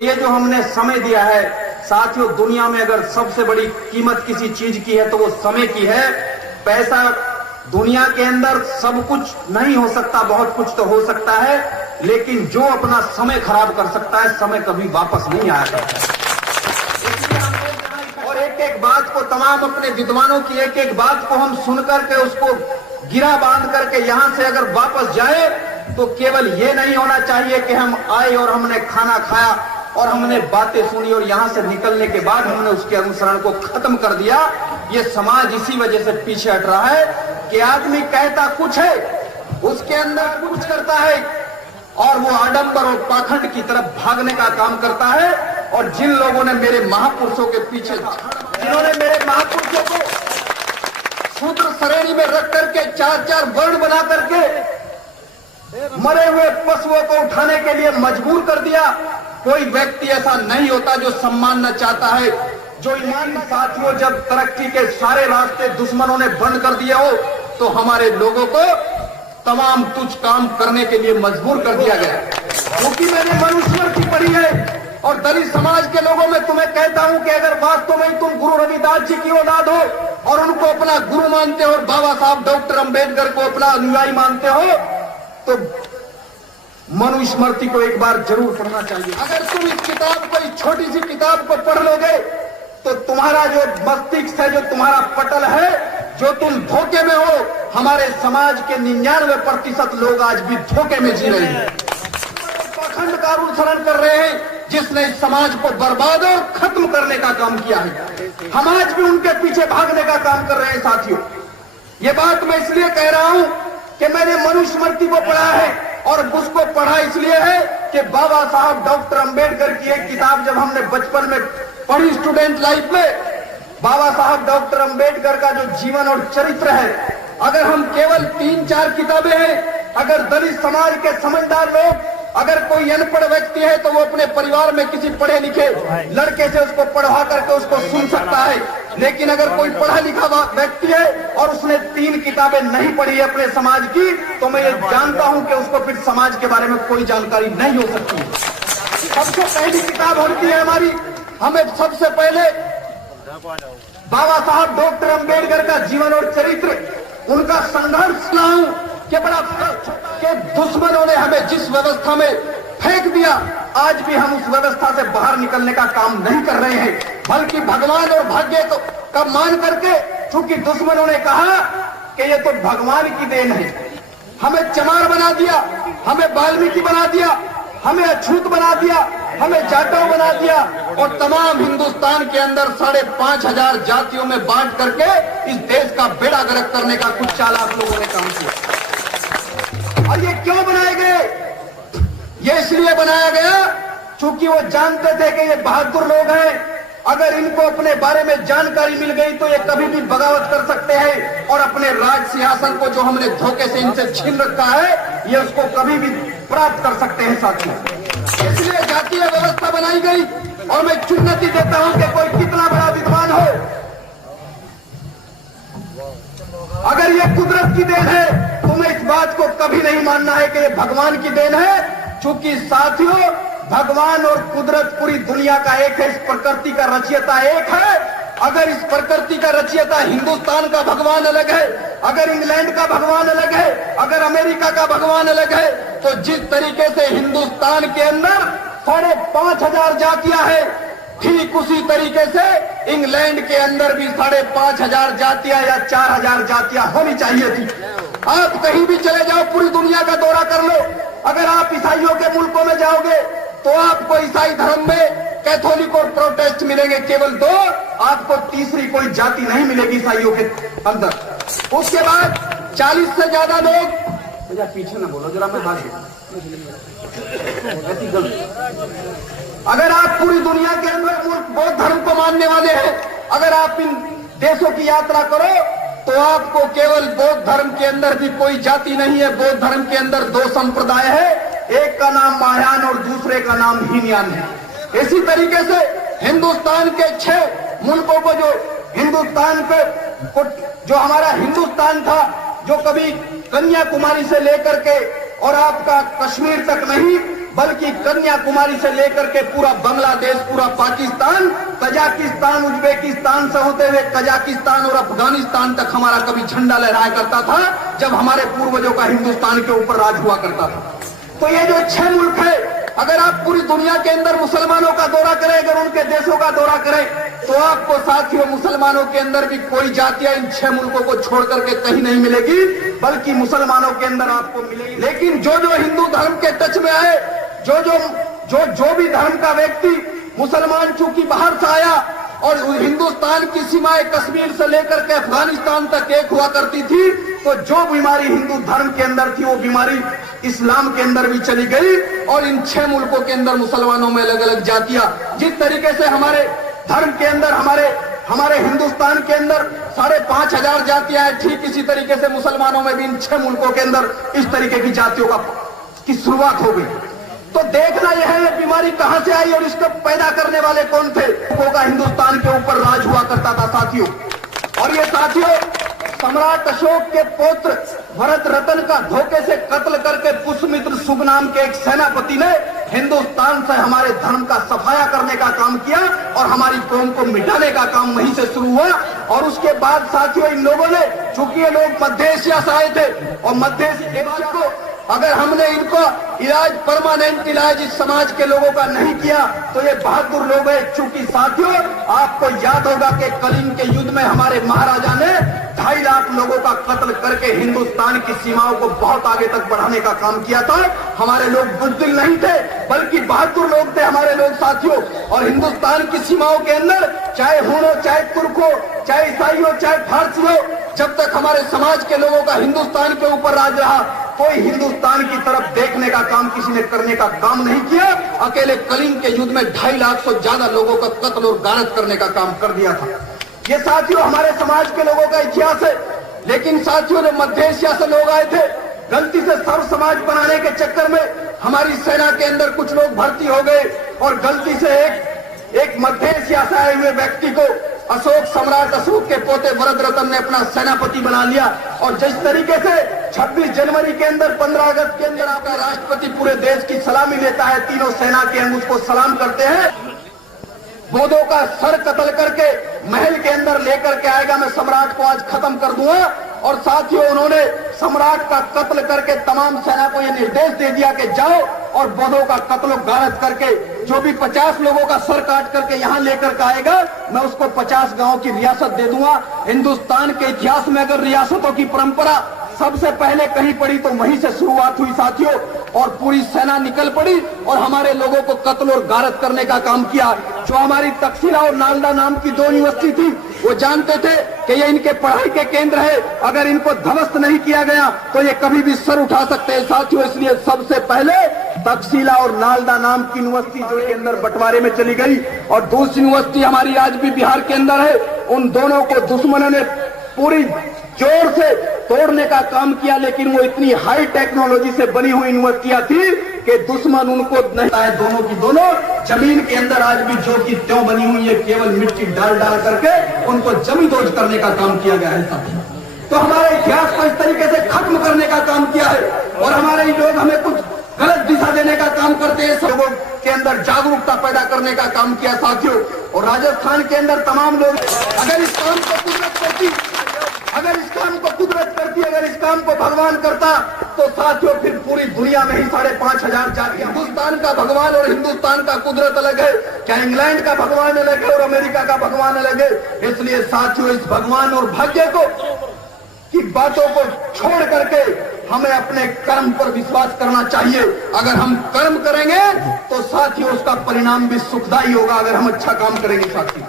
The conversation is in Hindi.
ये जो हमने समय दिया है साथियों, दुनिया में अगर सबसे बड़ी कीमत किसी चीज की है तो वो समय की है। पैसा दुनिया के अंदर सब कुछ नहीं हो सकता, बहुत कुछ तो हो सकता है, लेकिन जो अपना समय खराब कर सकता है, समय कभी वापस नहीं आया करता। और एक एक बात को, तमाम अपने विद्वानों की एक एक बात को हम सुन करके उसको गिरा बांध करके यहां से अगर वापस जाए तो केवल ये नहीं होना चाहिए कि हम आए और हमने खाना खाया और हमने बातें सुनी और यहां से निकलने के बाद हमने उसके अनुसरण को खत्म कर दिया। ये समाज इसी वजह से पीछे हट रहा है कि आदमी कहता कुछ है, उसके अंदर कुछ करता है और वो आडंबर और पाखंड की तरफ भागने का काम करता है। और जिन लोगों ने मेरे महापुरुषों के पीछे, जिन्होंने मेरे महापुरुषों को शूद्र श्रेणी में रख करके चार चार वर्ण बना करके मरे हुए पशुओं को उठाने के लिए मजबूर कर दिया, कोई व्यक्ति ऐसा नहीं होता जो सम्मान न चाहता है, जो ईमान। साथियों, जब तरक्की के सारे रास्ते दुश्मनों ने बंद कर दिए हो तो हमारे लोगों को तमाम तुच्छ काम करने के लिए मजबूर कर दिया गया। क्योंकि मैंने मनुस्मृति पढ़ी है और दलित समाज के लोगों में तुम्हें कहता हूं कि अगर वास्तव में तुम गुरु रविदास जी की औलाद हो और उनको अपना गुरु मानते हो और बाबा साहब डॉक्टर अंबेडकर को अपना अनुयायी मानते हो तो मनुस्मृति को एक बार जरूर पढ़ना चाहिए। अगर तुम इस किताब को, इस छोटी सी किताब को पढ़ लोगे तो तुम्हारा जो मस्तिष्क है, जो तुम्हारा पटल है, जो तुम धोखे में हो, हमारे समाज के 99% लोग आज भी धोखे में जी रहे हैं, पाखंड का अनुसरण कर रहे हैं, जिसने इस समाज को बर्बाद और खत्म करने का काम किया है। हम आज भी उनके पीछे भागने का काम कर रहे हैं। साथियों, ये बात मैं इसलिए कह रहा हूं कि मैंने मनुस्मृति को पढ़ा है और उसको पढ़ा इसलिए है कि बाबा साहब डॉक्टर अंबेडकर की एक किताब जब हमने बचपन में पढ़ी स्टूडेंट लाइफ में, बाबा साहब डॉक्टर अंबेडकर का जो जीवन और चरित्र है, अगर हम केवल 3-4 किताबें हैं, अगर दलित समाज के समझदार लोग, अगर कोई अनपढ़ व्यक्ति है तो वो अपने परिवार में किसी पढ़े लिखे लड़के से उसको पढ़वा करके उसको सुन सकता है, लेकिन अगर कोई पढ़ा लिखा व्यक्ति है और उसने 3 किताबें नहीं पढ़ी है अपने समाज की, तो मैं ये जानता हूं कि उसको फिर समाज के बारे में कोई जानकारी नहीं हो सकती। सबसे पहली किताब होती है हमारी, हमें सबसे पहले बाबा साहब डॉक्टर अंबेडकर का जीवन और चरित्र, उनका संघर्ष सुनाऊं कि बड़ा कि दुश्मनों ने हमें जिस व्यवस्था में फेंक दिया, आज भी हम उस व्यवस्था से बाहर निकलने का काम नहीं कर रहे हैं, बल्कि भगवान और भाग्य का मान करके, चूंकि दुश्मनों ने कहा कि ये तो भगवान की देन है, हमें चमार बना दिया, हमें वाल्मीकि बना दिया, हमें अछूत बना दिया, हमें जाटव बना दिया और तमाम हिंदुस्तान के अंदर 5,500 जातियों में बांट करके इस देश का बेड़ा गर्क करने का कुछ चालाक लोगों ने काम किया। और ये क्यों बनाए गए? ये इसलिए बनाया गया क्योंकि वो जानते थे कि ये बहादुर लोग हैं, अगर इनको अपने बारे में जानकारी मिल गई तो ये कभी भी बगावत कर सकते हैं और अपने राज सिंहासन को जो हमने धोखे से इनसे छीन रखा है, ये उसको कभी भी प्राप्त कर सकते हैं। साथियों, इसलिए जातीय व्यवस्था बनाई गई और मैं चुनौती देता हूं कि कोई कितना बड़ा विद्वान हो, अगर ये कुदरत की देन है तो मैं इस बात को कभी नहीं मानना है कि ये भगवान की देन है, क्योंकि साथियों भगवान और कुदरत पूरी दुनिया का एक है, इस प्रकृति का रचयिता एक है। अगर इस प्रकृति का रचयिता हिंदुस्तान का भगवान अलग है, अगर इंग्लैंड का भगवान अलग है, अगर अमेरिका का भगवान अलग है, तो जिस तरीके से हिंदुस्तान के अंदर 5,500 जातियां हैं, ठीक उसी तरीके से इंग्लैंड के अंदर भी 5,500 जातियां या 4,000 जातियां होनी चाहिए थी। आप कहीं भी चले जाओ, पूरी दुनिया का दौरा कर लो, अगर आप ईसाइयों के मुल्कों में जाओगे तो आपको ईसाई धर्म में कैथोलिक और प्रोटेस्ट मिलेंगे केवल 2, आपको तीसरी कोई जाति नहीं मिलेगी ईसाइयों के अंदर। उसके बाद 40 से ज्यादा लोग, पीछे ना बोलो जरा, मैं अगर आप पूरी दुनिया के अंदर बौद्ध धर्म को मानने वाले हैं, अगर आप इन देशों की यात्रा करो तो आपको केवल बौद्ध धर्म के अंदर भी कोई जाति नहीं है। बौद्ध धर्म के अंदर 2 संप्रदाय है, एक का नाम महायान और दूसरे का नाम हीनयान है। इसी तरीके से हिंदुस्तान के 6 मुल्कों को, जो हिंदुस्तान पे जो हमारा हिंदुस्तान था, जो कभी कन्याकुमारी से लेकर के और आपका कश्मीर तक नहीं, बल्कि कन्याकुमारी से लेकर के पूरा बांग्लादेश, पूरा पाकिस्तान, कजाकिस्तान, उज्बेकिस्तान से होते हुए कजाकिस्तान और अफगानिस्तान तक हमारा कभी झंडा लहराया करता था, जब हमारे पूर्वजों का हिंदुस्तान के ऊपर राज हुआ करता था। तो ये जो 6 मुल्क है, अगर आप पूरी दुनिया के अंदर मुसलमानों का दौरा करें, अगर उनके देशों का दौरा करें, तो आपको साथियों मुसलमानों के अंदर भी कोई जातियां इन 6 मुल्कों को छोड़ करके कहीं नहीं मिलेगी, बल्कि मुसलमानों के अंदर आपको मिलेगी। लेकिन जो जो हिंदू धर्म के टच में आए, जो भी धर्म का व्यक्ति, मुसलमान चूंकि बाहर से आया और हिंदुस्तान की सीमाएं कश्मीर से लेकर के अफगानिस्तान तक एक हुआ करती थी, तो जो बीमारी हिंदू धर्म के अंदर थी वो बीमारी इस्लाम के अंदर भी चली गई। और इन 6 मुल्कों के अंदर मुसलमानों में अलग अलग जातियां, जिस तरीके से हमारे धर्म के अंदर हमारे हिंदुस्तान के अंदर 5,500 जातियां हैं, ठीक इसी तरीके से मुसलमानों में भी इन 6 मुल्कों के अंदर इस तरीके की जातियों की शुरुआत हो गई। तो देखना यह है ये बीमारी कहां से आई और इसको पैदा करने वाले कौन थे। का हिंदुस्तान के ऊपर राज हुआ करता था साथियों। और ये साथियों सम्राट अशोक के पुत्र भरत रतन का धोखे से कत्ल करके पुष्यमित्र शुभ नाम के एक सेनापति ने हिंदुस्तान से हमारे धर्म का सफाया करने का काम किया और हमारी कौम को मिटाने का काम वहीं से शुरू हुआ। और उसके बाद साथियों इन लोगों ने, चूंकि ये लोग मध्य एशिया से आए थे और मध्य एशिया को अगर हमने इनको इलाज, परमानेंट इलाज इस समाज के लोगों का नहीं किया तो ये बहादुर लोग हैं। चूंकि साथियों आपको याद होगा कि कलिंग के युद्ध में हमारे महाराजा ने 2.5 लाख लोगों का कत्ल करके हिंदुस्तान की सीमाओं को बहुत आगे तक बढ़ाने का काम किया था। हमारे लोग बुज़दिल नहीं थे, बल्कि बहादुर लोग थे हमारे लोग साथियों। और हिंदुस्तान की सीमाओं के अंदर चाहे हुन हो, चाहे तुर्क हो, चाहे ईसाई हो, चाहे फारसी हो, जब तक हमारे समाज के लोगों का हिंदुस्तान के ऊपर राज रहा, कोई हिंदुस्तान की तरफ देखने का काम किसी ने करने का काम नहीं किया। अकेले कलिंग के युद्ध में 2.5 लाख से ज्यादा लोगों का कत्ल और गारत करने का काम कर दिया था। ये साथियों हमारे समाज के लोगों का इतिहास है। लेकिन साथियों जो मध्य एशिया से लोग आए थे, गलती से सर्व समाज बनाने के चक्कर में हमारी सेना के अंदर कुछ लोग भर्ती हो गए और गलती से एक मध्य एशिया से आए हुए व्यक्ति को सम्राट अशोक के पोते भरत रतन ने अपना सेनापति बना लिया। और जिस तरीके से 26 जनवरी के अंदर, 15 अगस्त के अंदर आपका राष्ट्रपति पूरे देश की सलामी लेता है, तीनों सेना के अंग उसको सलाम करते हैं, बोधों का सर कत्ल करके महल के अंदर लेकर के आएगा, मैं सम्राट को आज खत्म कर दूंगा। और साथियों उन्होंने सम्राट का कत्ल करके तमाम सेना को यह निर्देश दे दिया कि जाओ और बोधों का कत्ल गारत करके जो भी 50 लोगों का सर काट करके यहां लेकर के आएगा, मैं उसको 50 गांव की रियासत दे दूंगा। हिंदुस्तान के इतिहास में अगर रियासतों की परंपरा सबसे पहले कहीं पड़ी तो वहीं से शुरुआत हुई साथियों। और पूरी सेना निकल पड़ी और हमारे लोगों को कत्ल और गारत करने का काम किया। जो हमारी तक्षशिला और नालंदा नाम की 2 यूनिवर्सिटी थी, वो जानते थे कि ये इनके पढ़ाई के केंद्र है, अगर इनको ध्वस्त नहीं किया गया तो ये कभी भी सर उठा सकते हैं साथियों। इसलिए सबसे पहले तक्षशिला और नालंदा नाम की यूनिवर्सिटी जो के अंदर बंटवारे में चली गई। और दूसरी यूनिवर्सिटी हमारी आज भी बिहार के अंदर है। उन दोनों को दुश्मनों ने पूरी जोर से तोड़ने का काम किया, लेकिन वो इतनी हाई टेक्नोलॉजी से बनी हुई यूनिवर्सिटियां थी कि दुश्मन उनको नहीं आए। दोनों की दोनों जमीन के अंदर आज भी जो की त्यों बनी हुई है, केवल मिट्टी डाल डाल करके उनको जमींदोज करने का काम किया गया है साथियों। तो हमारे इतिहास को इस तरीके से खत्म करने का काम किया है और हमारे लोग हमें कुछ गलत दिशा देने का काम करते हैं। लोगों के अंदर जागरूकता पैदा करने का काम किया साथियों। और राजस्थान के अंदर तमाम लोग अगर इस काम को कुदरत करती, अगर इस काम को भगवान करता तो साथियों फिर पूरी दुनिया में ही 5,500 जातियां। हिंदुस्तान का भगवान और हिंदुस्तान का कुदरत अलग है, क्या इंग्लैंड का भगवान अलग है और अमेरिका का भगवान अलग है। इसलिए साथियों इस भगवान और भाग्य को की बातों को छोड़ करके हमें अपने कर्म पर विश्वास करना चाहिए। अगर हम कर्म करेंगे तो साथियों उसका परिणाम भी सुखदायी होगा, अगर हम अच्छा काम करेंगे साथियों।